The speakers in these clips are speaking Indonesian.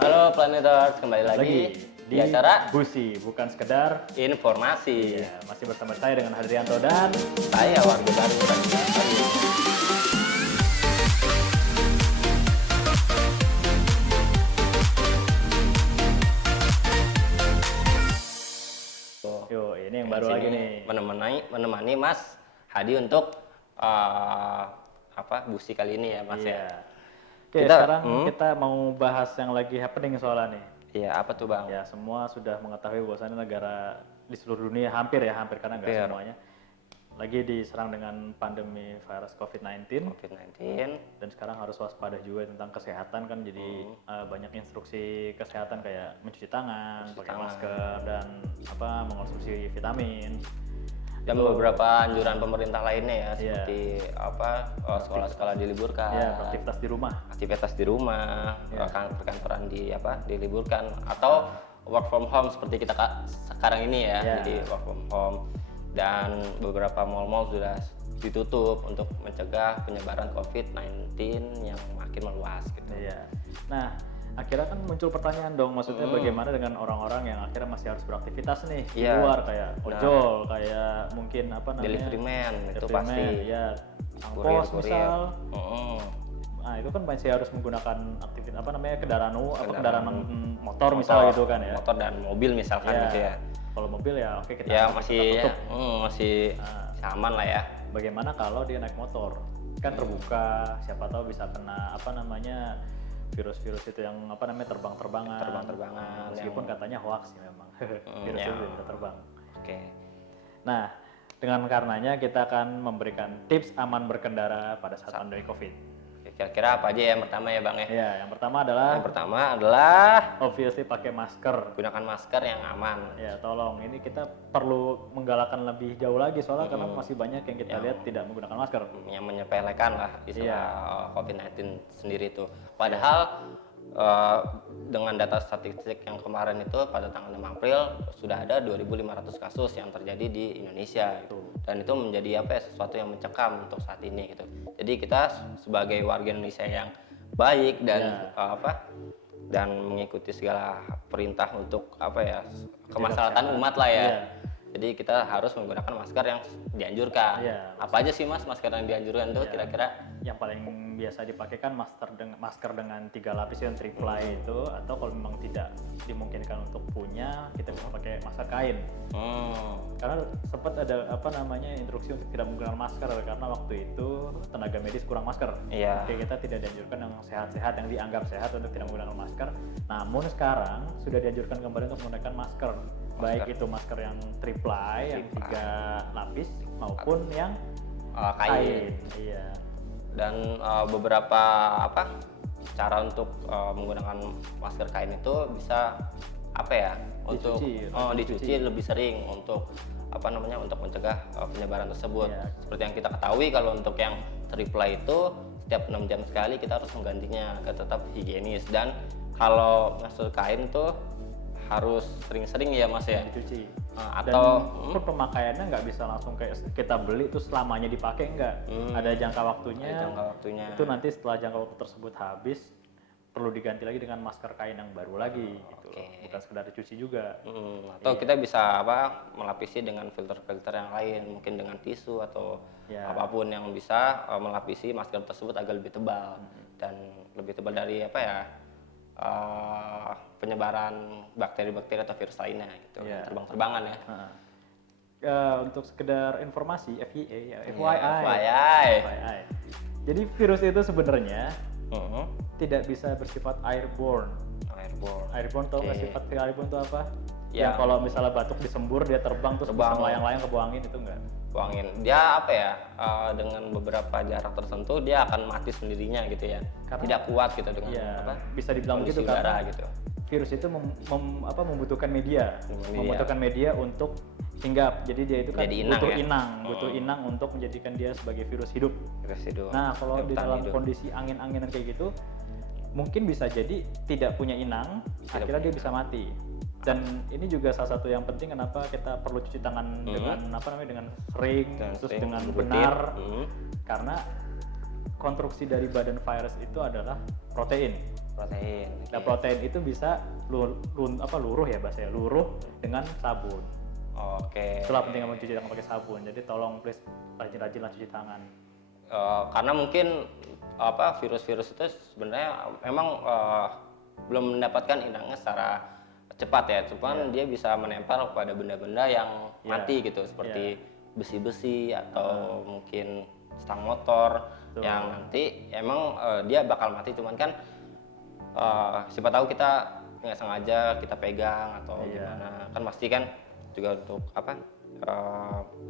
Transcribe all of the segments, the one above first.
Halo Planeters, kembali lagi di acara Busi, bukan sekedar informasi. ya, masih bersama saya dengan Hadrianto dan Saya warga baru Raditya Bayu. yo ini yang baru lagi nih. Menemani Mas Hadi untuk Busi kali ini ya Mas ya. Oke, sekarang kita mau bahas yang lagi happening soalnya nih. Iya, apa tuh Bang? Ya, semua sudah mengetahui bahwasannya negara di seluruh dunia hampir karena nggak semuanya lagi diserang dengan pandemi virus COVID-19. Dan sekarang harus waspada juga tentang kesehatan kan, jadi banyak instruksi kesehatan kayak mencuci tangan, pakai masker dan mengonsumsi vitamin. Dan beberapa anjuran pemerintah lainnya ya, seperti sekolah-sekolah diliburkan, aktivitas di rumah, perkantoran diliburkan, atau work from home seperti kita sekarang ini ya, jadi work from home. Dan beberapa mal-mal sudah ditutup untuk mencegah penyebaran COVID-19 yang makin meluas gitu. Nah, akhirnya kan muncul pertanyaan dong, maksudnya bagaimana dengan orang-orang yang akhirnya masih harus beraktivitas nih di luar, kayak ojol, kayak mungkin delivery man itu pasti angkos misal. Nah, itu kan masih harus menggunakan kendaraan motor misal gitu kan ya. Motor dan mobil misalkan gitu ya. Kalau mobil ya oke, kita masih aman lah ya. Bagaimana kalau dia naik motor? Kan terbuka, siapa tahu bisa kena virus-virus itu yang terbang-terbangan. Meskipun katanya hoax sih memang. Virus itu bisa terbang. Oke. Nah, dengan karenanya kita akan memberikan tips aman berkendara pada saat pandemi Covid. Kira-kira apa aja yang pertama ya Bang ya? Ya, yang pertama adalah obviously pakai masker. Gunakan masker yang aman. Ya, tolong. Ini kita perlu menggalakkan lebih jauh lagi soalnya karena masih banyak yang kita lihat tidak menggunakan masker. Yang menyepelekan lah istilah COVID-19 sendiri itu. Padahal dengan data statistik yang kemarin itu pada tanggal 6 April sudah ada 2.500 kasus yang terjadi di Indonesia gitu. Dan itu menjadi sesuatu yang mencekam untuk saat ini gitu. Jadi kita sebagai warga Indonesia yang baik dan dan mengikuti segala perintah untuk kemaslahatan umat lah ya. Jadi kita harus menggunakan masker yang dianjurkan. Apa aja sih Mas masker yang dianjurkan tuh kira-kira? Yang paling biasa dipakai kan masker dengan 3 lapis yang triple itu, atau kalau memang tidak dimungkinkan untuk punya, kita bisa pakai masker kain. Karena sempat ada instruksi untuk tidak menggunakan masker karena waktu itu tenaga medis kurang masker. Oke, kita tidak dianjurkan yang sehat-sehat, yang dianggap sehat untuk tidak menggunakan masker. Namun sekarang sudah dianjurkan kembali untuk menggunakan masker. Baik itu masker yang triple yang 3 lapis maupun yang kain. Dan beberapa cara untuk menggunakan masker kain itu bisa dicuci lebih sering untuk untuk mencegah penyebaran tersebut. Seperti yang kita ketahui, kalau untuk yang triple itu setiap 6 jam sekali kita harus menggantinya agar tetap higienis. Dan kalau masker kain tuh harus sering-sering ya Mas ya dicuci. Atau pemakaiannya nggak bisa langsung kayak kita beli terus selamanya dipakai, enggak. Ada jangka waktunya. Itu nanti setelah jangka waktu tersebut habis perlu diganti lagi dengan masker kain yang baru lagi gitu. Bukan sekedar dicuci juga. Atau kita bisa melapisi dengan filter-filter yang lain, mungkin dengan tisu atau apapun yang bisa melapisi masker tersebut agar lebih tebal dan lebih tebal dari penyebaran bakteri-bakteri atau virus lainnya gitu, terbang-terbangan ya. Untuk sekedar informasi, FYI. Jadi virus itu sebenarnya tidak bisa bersifat airborne. Airborne tau nggak sifat airborne itu apa? Yang kalau misalnya batuk disembur dia terbang terus bisa melayang-layang ke buang angin, itu enggak? Buang angin. Dia dengan beberapa jarak tertentu dia akan mati sendirinya gitu ya. Karena tidak kuat gitu dengan bisa dibilang begitu udara karena gitu. Virus itu membutuhkan media untuk hinggap. Jadi dia itu kan butuh inang untuk menjadikan dia sebagai virus hidup. Nah, kalau di dalam kondisi angin-anginan kayak gitu mungkin bisa jadi tidak punya inang, akhirnya dia bisa mati. Dan ini juga salah satu yang penting kenapa kita perlu cuci tangan dengan dengan sering, terus dengan benar, karena konstruksi dari badan virus itu adalah protein. Protein. Nah, Oke. protein itu bisa luruh ya bahasa ya, luruh dengan sabun. Oke. Itulah pentingnya mencuci tangan pakai sabun. Jadi tolong please rajin-rajinlah cuci tangan. Karena mungkin virus-virus itu sebenarnya memang belum mendapatkan inangnya secara cepat ya, cuman dia bisa menempel pada benda-benda yang mati gitu, seperti besi-besi atau mungkin stang motor yang nanti emang dia bakal mati, cuman kan siapa tahu kita nggak sengaja kita pegang atau gimana, kan pasti kan juga untuk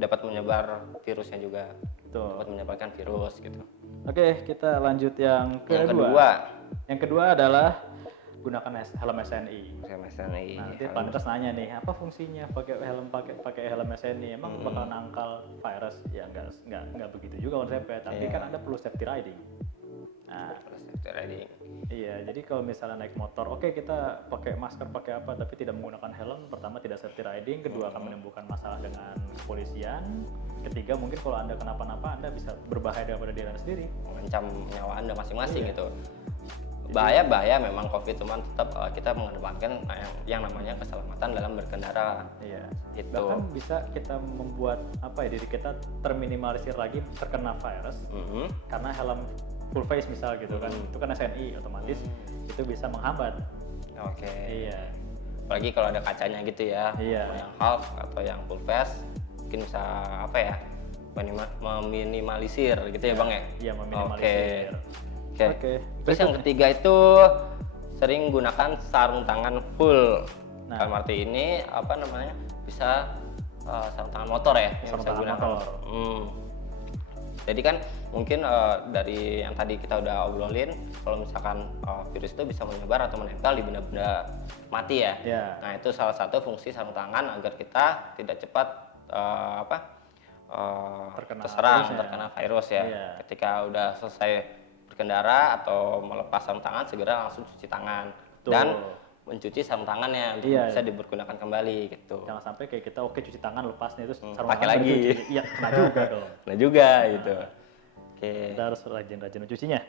dapat menyebar virusnya juga. Dapat menyebarkan virus gitu. Oke, kita lanjut yang kedua. Yang kedua adalah gunakan helm SNI. Helm SNI. Nah, nanti Pantas nanya nih, apa fungsinya pakai helm SNI? Emang bakal nangkal virus? Ya nggak begitu juga konsepnya. Tapi kan Anda perlu safety riding. Nah, safety riding. Iya, jadi kalau misalnya naik motor, oke kita pakai masker, pakai apa, tapi tidak menggunakan helm. Pertama tidak safety riding, kedua akan menimbulkan masalah dengan kepolisian. Ketiga mungkin kalau Anda kenapa-napa, Anda bisa berbahaya daripada diri Anda sendiri. Mengancam nyawa Anda masing-masing gitu. Bahaya memang COVID, cuman tetap kita mengedepankan yang namanya keselamatan dalam berkendara. Iya. Itu. Bahkan bisa kita membuat diri kita terminimalisir lagi terkena virus karena helm full face misal gitu kan, itu kan SNI otomatis itu bisa menghambat. Oke. Iya. Apalagi kalau ada kacanya gitu ya, Iya. yang half atau yang full face, mungkin bisa meminimalisir gitu ya Bang ya? Iya, meminimalisir. Oke. Terus yang ketiga itu sering gunakan sarung tangan full. Dalam arti ini bisa sarung tangan motor ya, yang Sarung bisa tangan gunakan. motor. Jadi kan mungkin dari yang tadi kita udah obrolin, kalau misalkan virus itu bisa menyebar atau menempel di benda-benda mati ya. Nah itu salah satu fungsi sarung tangan agar kita tidak cepat terkena virus ya. Ketika udah selesai berkendara atau melepas sarung tangan, segera langsung cuci tangan dan mencuci sarung tangannya untuk bisa dipergunakan kembali gitu. Jangan sampai kayak kita cuci tangan lepas nih terus sarung pakai tangan lagi. Iya, kena juga dong. Kena juga gitu. Oke. Kita harus rajin-rajin mencucinya.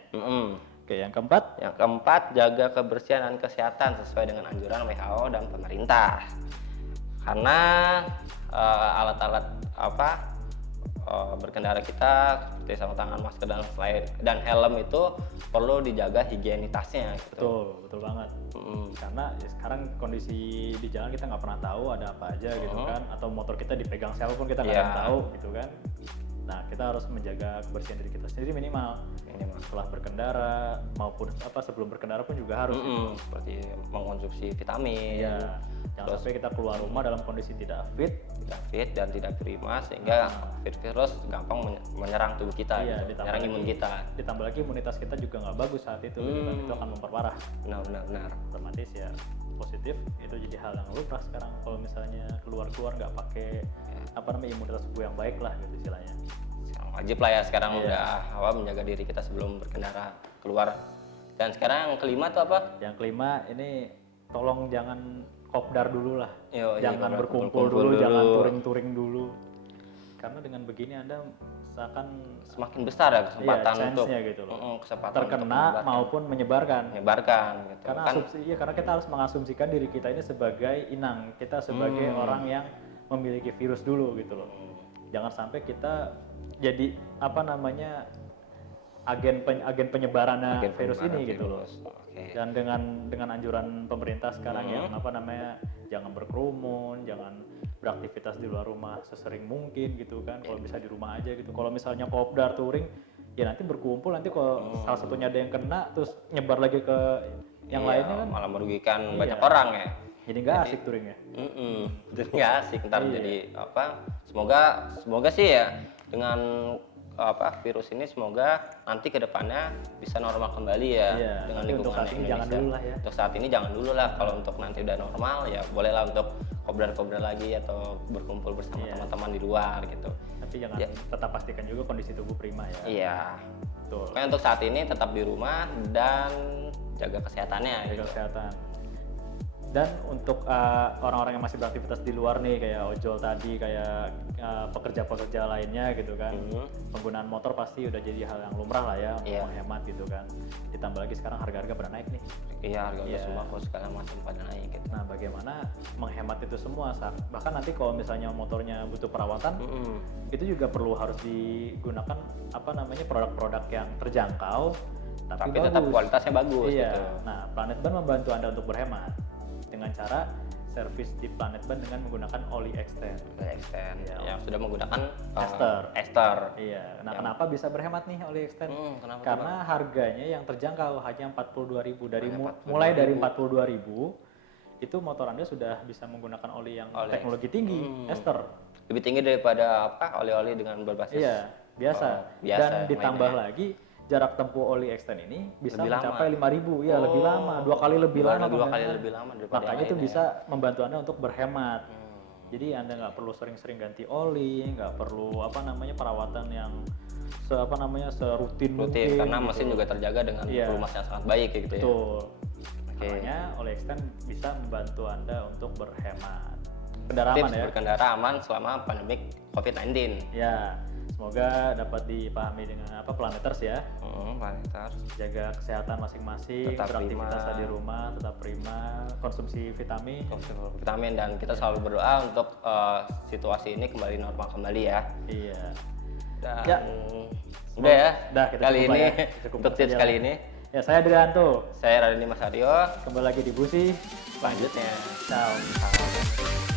Oke, yang keempat jaga kebersihan dan kesehatan sesuai dengan anjuran WHO dan pemerintah. Karena alat-alat berkendara kita seperti sarung tangan, masker dan helm itu perlu dijaga higienitasnya gitu. Betul banget. Karena sekarang kondisi di jalan kita nggak pernah tahu ada apa aja gitu kan, atau motor kita dipegang siapa pun kita nggak ada yang tahu gitu kan. Nah kita harus menjaga kebersihan diri kita sendiri minimal setelah berkendara maupun sebelum berkendara pun juga harus seperti mengkonsumsi vitamin. Jangan sampai kita keluar rumah dalam kondisi tidak fit dan tidak prima sehingga virus gampang menyerang tubuh kita, menyerang imun kita. Ditambah lagi imunitas kita juga nggak bagus saat itu, itu akan memperparah. Benar. Otomatis ya positif itu jadi hal yang lumrah sekarang kalau misalnya keluar nggak pakai imunitas tubuh yang baik lah gitu istilahnya. Wajib lah ya sekarang udah menjaga diri kita sebelum berkendara keluar. Dan sekarang yang kelima tuh apa? Yang kelima ini tolong jangan kopdar dulu lah. Jangan berkumpul dulu, jangan touring dulu. Karena dengan begini Anda seakan semakin besar ya kesempatan untuk gitu loh. Kesempatan terkena untuk maupun menyebarkan gitu. Karena karena kita harus mengasumsikan diri kita ini sebagai inang, kita sebagai orang yang memiliki virus dulu gitu loh. Jangan sampai kita jadi agen penyebaran virus ini gitu loh. Dan dengan anjuran pemerintah sekarang yang jangan berkerumun, jangan beraktivitas di luar rumah sesering mungkin gitu kan. Kalau bisa di rumah aja gitu. Kalau misalnya kopdar touring ya nanti berkumpul, nanti kalau salah satunya ada yang kena terus nyebar lagi ke yang lainnya kan malah merugikan banyak orang ya. Jadi nggak asik touringnya. Jadi nggak asik ntar jadi semoga sih ya dengan virus ini semoga nanti kedepannya bisa normal kembali ya dengan lingkungan Indonesia. Untuk saat ini jangan dulu lah. Kalau untuk nanti udah normal ya bolehlah untuk kopdar lagi atau berkumpul bersama teman-teman di luar gitu. Tapi jangan tetap pastikan juga kondisi tubuh prima ya. Iya. Betul. Pokoknya untuk saat ini tetap di rumah dan jaga kesehatannya. Jaga kesehatan. Dan untuk orang-orang yang masih beraktivitas di luar nih, kayak ojol tadi, kayak pekerja-pekerja lainnya gitu kan, penggunaan motor pasti udah jadi hal yang lumrah lah ya untuk menghemat gitu kan. Ditambah lagi sekarang harga-harga pada naik nih. Iya, harga sembako sekarang masih pada naik gitu. Nah, bagaimana menghemat itu semua? Bahkan nanti kalau misalnya motornya butuh perawatan, itu juga perlu harus digunakan produk-produk yang terjangkau, tapi tetap bagus. kualitasnya bagus Iya. gitu. Nah, Planet Ban membantu Anda untuk berhemat dengan cara servis di Planet Ban dengan menggunakan oli extend. Extend Iya. yang sudah menggunakan Ester. Iya. Nah, kenapa bisa berhemat nih oli extend? Kenapa Karena harganya yang terjangkau hanya 42.000 mulai dari 42.000 itu motor Anda sudah bisa menggunakan oli yang teknologi tinggi, ester. lebih tinggi daripada oli-oli dengan berbasis Biasa. Dan ditambah lagi jarak tempuh oli extend ini bisa mencapai 5.000, ya lebih lama, 2 kali lebih lama. Daripada makanya itu bisa membantu Anda untuk berhemat. Jadi Anda nggak perlu sering-sering ganti oli, nggak perlu perawatan yang serutin mungkin. Karena mesin juga terjaga dengan pelumas yang sangat baik gitu ya. Betul. Makanya oli extend bisa membantu Anda untuk berhemat. Tips berkendara aman selama pandemik COVID-19. Ya, semoga dapat dipahami dengan Planeters ya. Planeters. Jaga kesehatan masing-masing, beraktivitas di rumah, tetap prima, konsumsi vitamin. Dan kita selalu berdoa untuk situasi ini kembali normal kembali ya. Iya. Dan udah ya. Kita kali ini untuk tips kali ini. Ya, saya Adrianto. Saya Radini Mas Aryo. Kembali lagi di Busi Selanjutnya. Ciao.